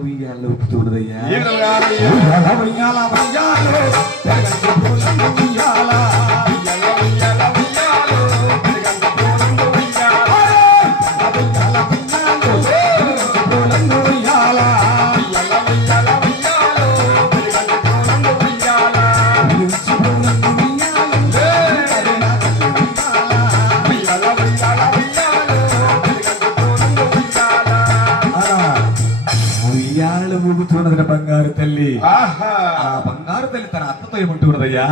ఉయ్యాలో ఊపుతున్నదయ్యా ఊగుతున్నది బంగారు తల్లి. ఆ బంగారు తల్లి తన అత్తతో ఏమంటున్నదయ్యా?